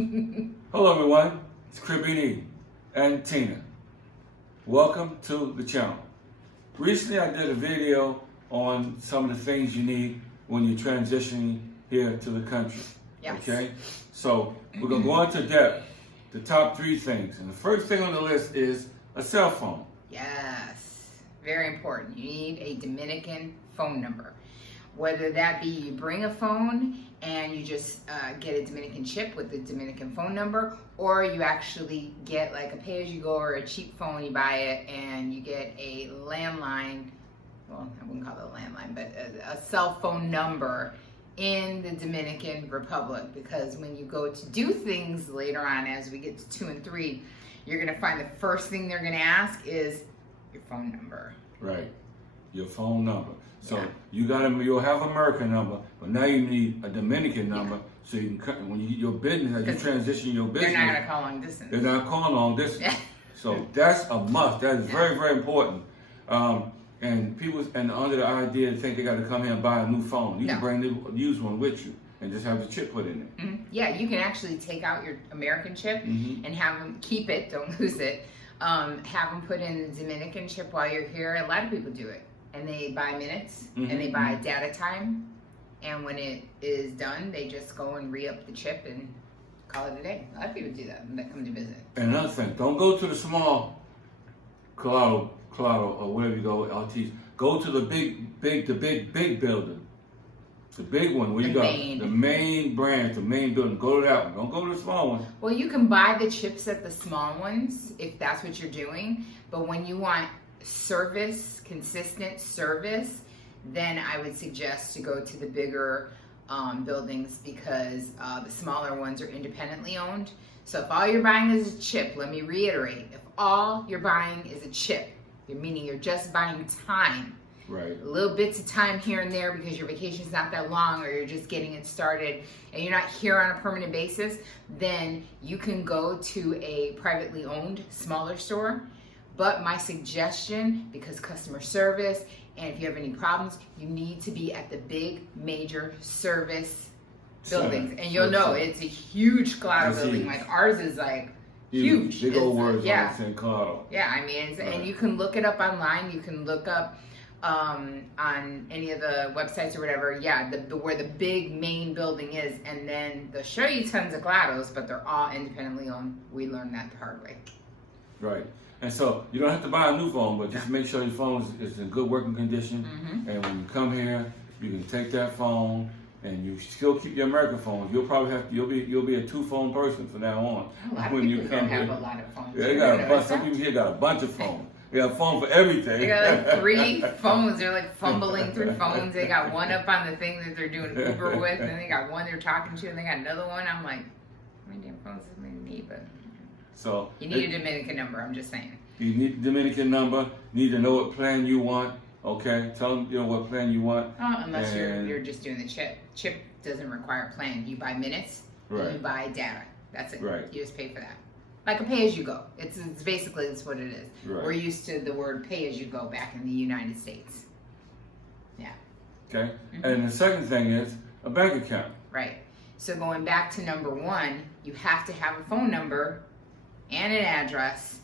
Hello everyone, it's Cribini and Tina. Welcome to the channel. Recently I did a video on some of the things you need when you're transitioning here to the country. Yes. Okay? So we're going to go into depth, the top 3 things. And the first thing on the list is a cell phone. Yes, very important. You need a Dominican phone number. Whether that be you bring a phone and you just get a Dominican chip with the Dominican phone number, or you actually get like a pay-as-you-go or a cheap phone, you buy it and you get a landline, well, I wouldn't call it a landline, but a cell phone number in the Dominican Republic, because when you go to do things later on, as we get to 2 and 3, you're gonna find the first thing they're gonna ask is your phone number. Right, your phone number. So Yeah. you'll have American number, but now you need a Dominican number, so you can when your business, as you transition your business, They're not gonna call long distance. they're not calling long distance. So that's a must. That is very, very important. And people under the idea think they got to come here and buy a new phone. You can bring the used one with you and just have the chip put in it. Mm-hmm. Yeah, you can actually take out your American chip and have them keep it. Don't lose it. Have them put in the Dominican chip while you're here. A lot of people do it. And they buy minutes and they buy data time, and when it is done, they just go and re-up the chip and call it a day. A lot of people do that when they come to visit. And another thing, don't go to the small Colado or wherever you go, LTs. Go to the big building, the big one where you got the main branch, the main building. Go to that one. Don't go to the small one. Well, you can buy the chips at the small ones if that's what you're doing, but when you want service, consistent service, then I would suggest to go to the bigger buildings, because the smaller ones are independently owned. So if all you're buying is a chip, let me reiterate, if all you're buying is a chip, meaning you're just buying time, right? Little bits of time here and there because your vacation's not that long, or you're just getting it started and you're not here on a permanent basis, then you can go to a privately owned smaller store. But my suggestion, because customer service, and if you have any problems, you need to be at the big major service buildings. And you'll know it's a huge Colado building. Like ours is like huge. Big old words on Colado. Yeah, I mean, and you can look it up online. You can look up on any of the websites or whatever. Yeah, where the big main building is, and then they'll show you tons of Colados, but they're all independently owned. We learned that the hard way. Right. And so you don't have to buy a new phone, but just make sure your phone is in good working condition. And when you come here, you can take that phone, and you still keep your American phones. You'll probably you'll be a 2-phone person from now on. A lot of when people you come have a lot of phones. Yeah, they got a bunch. Some people here got a bunch of phones. They got a phone for everything. They got like 3 phones. They're like fumbling through phones. They got one up on the thing that they're doing Uber with, and they got one they're talking to, and they got another one. I'm like, how many damn phones does they need? But so you need a Dominican number. I'm just saying. You need the Dominican number. Need to know what plan you want. Okay, tell them what plan you want. Unless you're just doing the chip. Chip doesn't require a plan. You buy minutes. And you buy data. That's it. Right. You just pay for that. Like a pay-as-you-go. It's basically that's what it is. Right. We're used to the word pay-as-you-go back in the United States. Yeah. Okay. And the second thing is a bank account. Right. So going back to number 1, you have to have a phone number and an address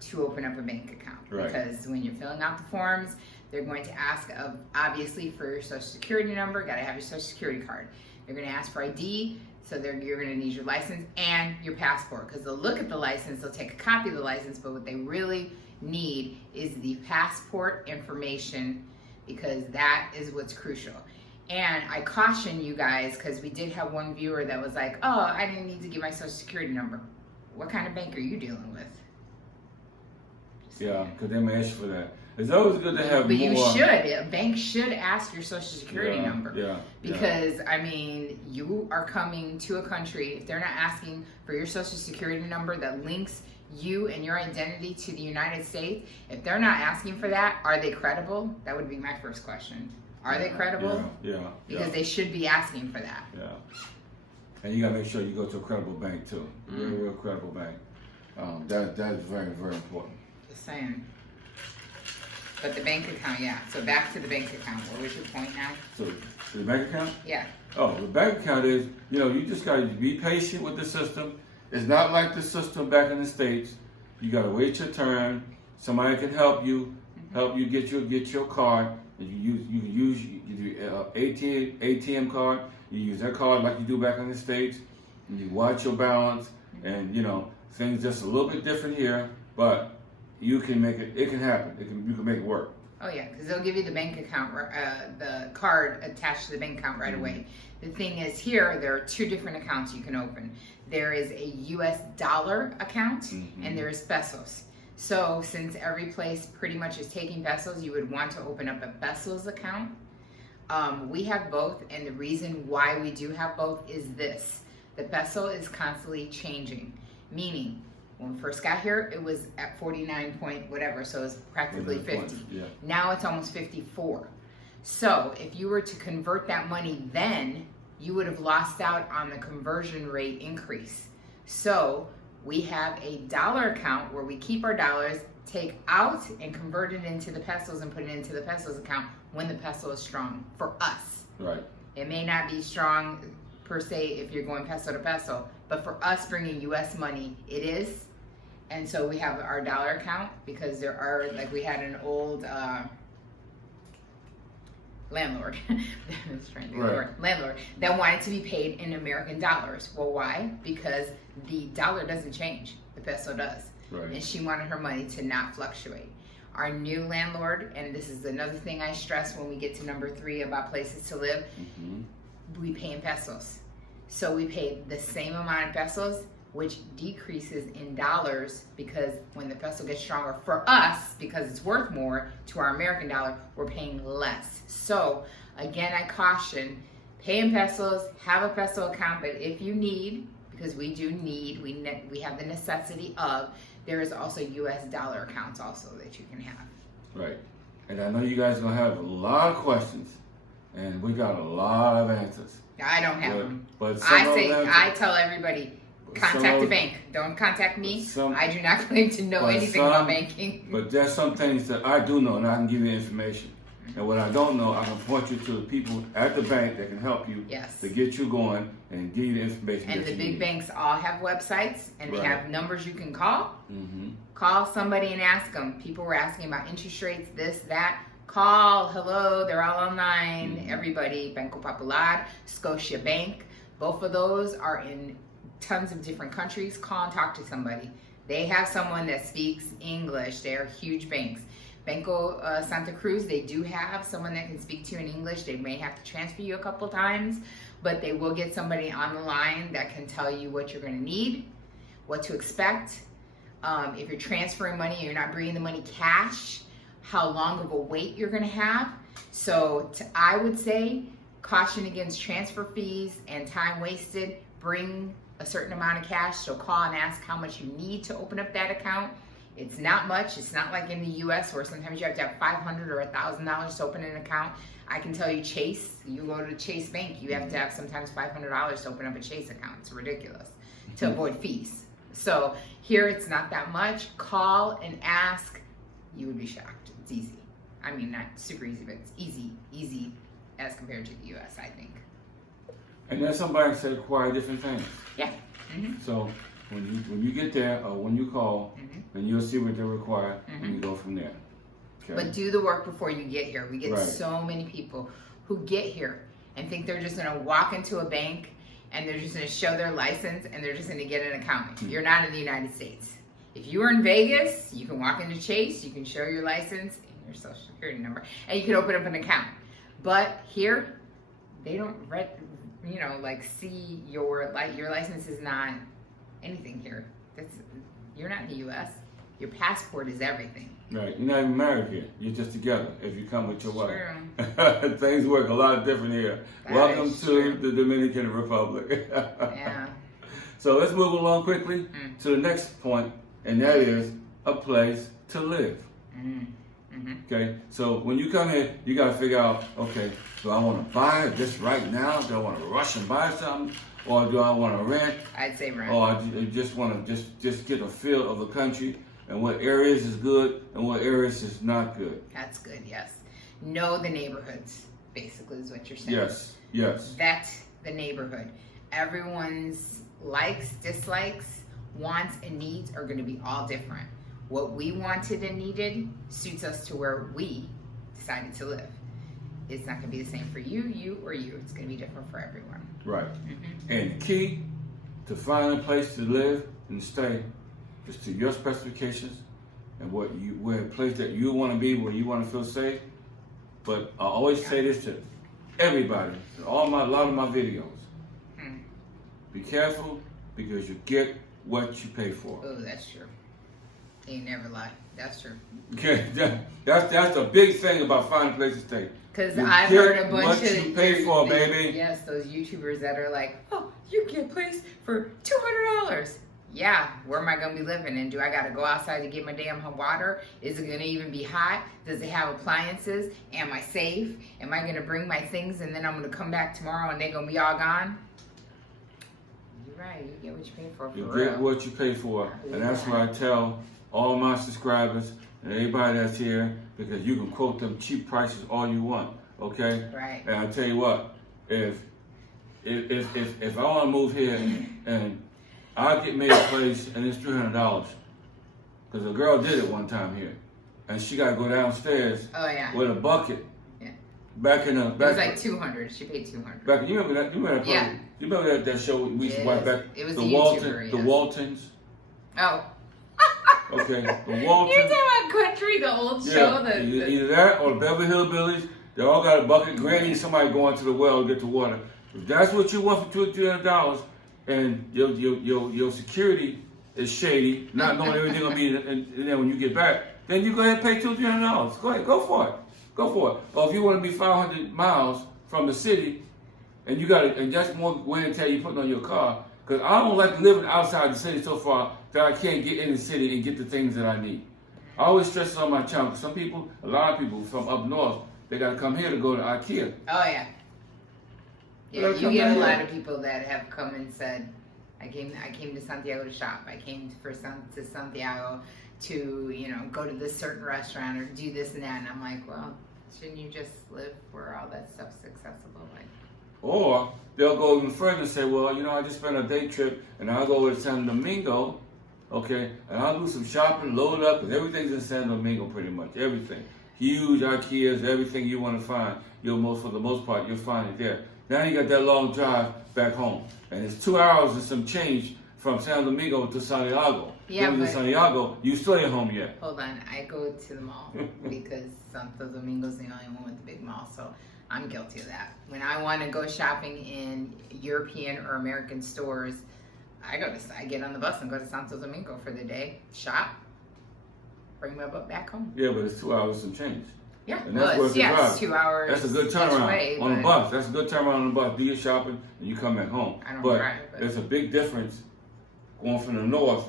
to open up a bank account. Right. Because when you're filling out the forms, they're going to ask, obviously, for your social security number. Got to have your social security card. They're going to ask for ID. So you're going to need your license and your passport, because they'll look at the license, they'll take a copy of the license, but what they really need is the passport information, because that is what's crucial. And I caution you guys, because we did have one viewer that was like, oh, I didn't need to give my social security number. What kind of bank are you dealing with? Yeah, because they may ask you for that. It's always good to have but more. You should. A bank should ask your social security number. Yeah. Because, I mean, you are coming to a country, if they're not asking for your social security number that links you and your identity to the United States, if they're not asking for that, are they credible? That would be my first question. Are they credible? Yeah. Because they should be asking for that. Yeah. And you got to make sure you go to a credible bank, too. Real credible bank. That is very, very important. Just saying. But the bank account, yeah. So back to the bank account. What was your point now? So the bank account? Yeah. Oh, the bank account is, you just got to be patient with the system. It's not like the system back in the States. You got to wait your turn. Somebody can help you get your card. If you use your ATM card, you use that card like you do back in the States. And you watch your balance, and things just a little bit different here, but you can make it. It can happen. You can make it work. Oh yeah, because they'll give you the bank account, the card attached to the bank account right away. The thing is, here there are two different accounts you can open. There is a U.S. dollar account, and there is pesos. So since every place pretty much is taking pesos, you would want to open up a pesos account. We have both, and the reason why we do have both is this: the peso is constantly changing, meaning when we first got here, it was at 49 point whatever, so it's practically 50. Yeah. Now it's almost 54. So if you were to convert that money then, you would have lost out on the conversion rate increase. So we have a dollar account where we keep our dollars, take out and convert it into the pesos and put it into the pesos account when the peso is strong for us. Right. It may not be strong per se if you're going peso to peso, but for us bringing U.S. money, it is. And so we have our dollar account because there are, like we had an old landlord, landlord that wanted to be paid in American dollars. Well, why? Because the dollar doesn't change, the peso does. Right. And she wanted her money to not fluctuate. Our new landlord, and this is another thing I stress when we get to number 3 about places to live, we pay in pesos. So we pay the same amount of pesos, which decreases in dollars because when the peso gets stronger for us, because it's worth more to our American dollar, we're paying less. So again, I caution, pay in pesos, have a peso account, but if you need, because we do need, we have the necessity of, there is also U.S. dollar accounts also that you can have. Right. And I know you guys are going to have a lot of questions, and we got a lot of answers. I don't have them. But I tell everybody, contact the bank. Don't contact me. I do not claim to know anything about banking. But there's some things that I do know, and I can give you information. And what I don't know, I can point you to the people at the bank that can help you to get you going and give you the information. And the big banks all have websites, and they have numbers you can call. Call somebody and ask them. People were asking about interest rates, this, that. Call, hello, they're all online. Everybody, Banco Popular, Scotia Bank, both of those are in tons of different countries. Call and talk to somebody. They have someone that speaks English. They are huge banks. Banco Santa Cruz, they do have someone that can speak to you in English. They may have to transfer you a couple times, but they will get somebody on the line that can tell you what you're going to need, what to expect. If you're transferring money and you're not bringing the money cash, how long of a wait you're going to have. So I would say caution against transfer fees and time wasted. Bring a certain amount of cash, so call and ask how much you need to open up that account. It's not much. It's not like in the U.S. where sometimes you have to have $500 or $1,000 to open an account. I can tell you Chase, you go to Chase Bank, you have to have sometimes $500 to open up a Chase account. It's ridiculous to avoid fees. So here it's not that much. Call and ask. You would be shocked. It's easy. I mean, not super easy, but it's easy as compared to the U.S., I think. And then some banks that require different things. Yeah. So when you get there or when you call, then you'll see what they require and you go from there. Okay. But do the work before you get here. We get so many people who get here and think they're just going to walk into a bank and they're just going to show their license and they're just going to get an account. You're not in the United States. If you were in Vegas, you can walk into Chase, you can show your license and your social security number, and you can open up an account. But here, they don't see your license is not anything here. You're not in the U.S. Your passport is everything. Right. You're not even married here. You're just together if you come with your wife. Things work a lot different here. Welcome to the Dominican Republic. Yeah. So let's move along quickly to the next point, and that is a place to live. Okay, so when you come here, you got to figure out, okay, do I want to buy this right now? Do I want to rush and buy something? Or do I want to rent? I'd say rent. Or I just want to just get a feel of the country. and what areas is good and what areas is not good. That's good, yes. Know the neighborhoods, basically, is what you're saying. Yes, yes. Vet the neighborhood. Everyone's likes, dislikes, wants, and needs are going to be all different. What we wanted and needed suits us to where we decided to live. It's not going to be the same for you, or you. It's going to be different for everyone. Right. And the key to find a place to live and stay is to your specifications and where a place that you want to be, where you want to feel safe. But I always say this to everybody, in a lot of my videos. Be careful, because you get what you pay for. Oh, that's true. You never lie. That's true. Okay, that's the big thing about finding a place to stay. Because I've heard a bunch what of you pay for, baby. Yes, those YouTubers that are like, oh, you get a place for $200. Yeah, where am I gonna be living? And do I gotta go outside to get my damn water? Is it gonna even be hot? Does it have appliances? Am I safe? Am I gonna bring my things and then I'm gonna come back tomorrow and they're gonna be all gone? You're right. You get what you pay for. You get what you pay for, and that's what I tell all my subscribers and everybody that's here, because you can quote them cheap prices all you want, okay? Right. And I tell you what, if I want to move here and I get made a place and it's $300, because a girl did it one time here, and she got to go downstairs. Oh yeah. With a bucket. Yeah. Back in the It was like $200. She paid $200. Back, you remember that? You remember that? Yeah. You remember that show we used to watch back? It was the a Walton, YouTuber, the yes. Waltons. Oh. Okay, the Waltons. You're talking about Country, the old show. Either that or the Beverly Hillbillies. They all got a bucket. Granny, somebody going to the well to get the water. If that's what you want for $200, and your security is shady, not knowing everything gonna be, and then when you get back, then you go ahead and pay $200-$300. Go ahead, go for it. Go for it. Or if you want to be 500 miles from the city, and you got it, and that's more wear and tear you putting on your car. Because I don't like living outside the city so far that I can't get in the city and get the things that I need. I always stress it on my channel. Some people, a lot of people from up north, they got to come here to go to IKEA. Oh yeah. Yeah, you get a lot of people that have come and said, I came to Santiago to shop. I came to Santiago to, go to this certain restaurant or do this and that. And I'm like, well, shouldn't you just live where all that stuff's accessible? Like, or they'll go even further and say, well, I just spent a day trip and I'll go to San Domingo, okay, and I'll do some shopping, load up, because everything's in San Domingo pretty much, everything. Huge IKEAs, everything you want to find, for the most part, you'll find it there. Now you got that long drive back home, and it's 2 hours and some change from San Domingo to Santiago. Yeah, but Santiago, you still ain't home yet. Hold on, I go to the mall because Santo Domingo's the only one with the big mall, so I'm guilty of that. When I want to go shopping in European or American stores, I get on the bus and go to Santo Domingo for the day, shop, bring my book back home. Yeah, but it's 2 hours and change. Yeah, and that's worth the drive. 2 hours. That's a good turnaround way, on the bus. That's a good turnaround on the bus. Do your shopping and you come back home. I don't but drive, but there's a big difference going from the north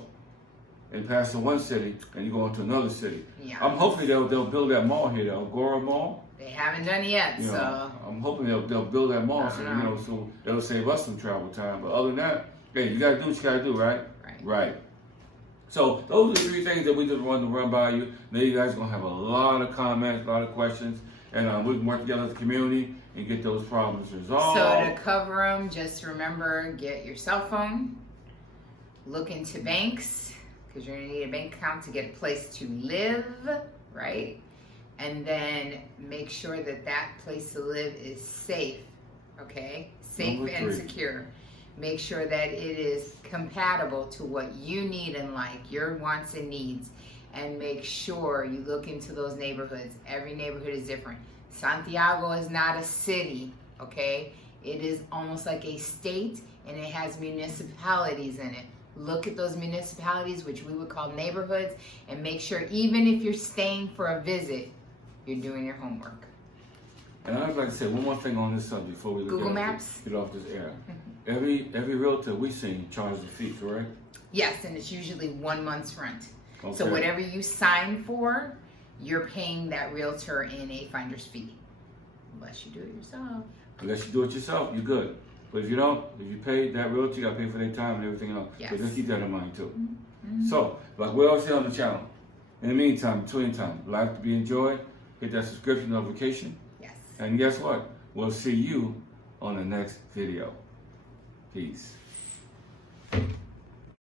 and passing one city and you going to another city. Yeah. I'm hoping they'll build that mall here, the Agora Mall. They haven't done it yet, so I'm hoping they'll build that mall, so it'll save us some travel time. But other than that, hey, you gotta do what you gotta do, right? Right. So those are the three things that we just wanted to run by you. Now you guys are gonna have a lot of comments, a lot of questions, and we can work together as a community and get those problems resolved. So to cover them, just remember, get your cell phone, look into banks, because you're gonna need a bank account to get a place to live, right? And then make sure that that place to live is safe, okay? Safe and secure. Make sure that it is compatible to what you need and like, your wants and needs. And make sure you look into those neighborhoods. Every neighborhood is different. Santiago is not a city, okay? It is almost like a state, and it has municipalities in it. Look at those municipalities, which we would call neighborhoods, and make sure, even if you're staying for a visit, you're doing your homework. And I'd like to say one more thing on this subject before we Google Maps. Get off this air. Every realtor we seen charges a fee, correct? Yes, and it's usually 1 month's rent. Okay. So whatever you sign for, you're paying that realtor in a finder's fee. Unless you do it yourself. Unless you do it yourself, you're good. But if you don't, if you pay that realty, you got to pay for their time and everything else. Yes. So just keep that in mind too. So, like we always say on the channel, in the meantime, between time, life to be enjoyed. Hit that subscription notification. Yes. And guess what? We'll see you on the next video. Peace.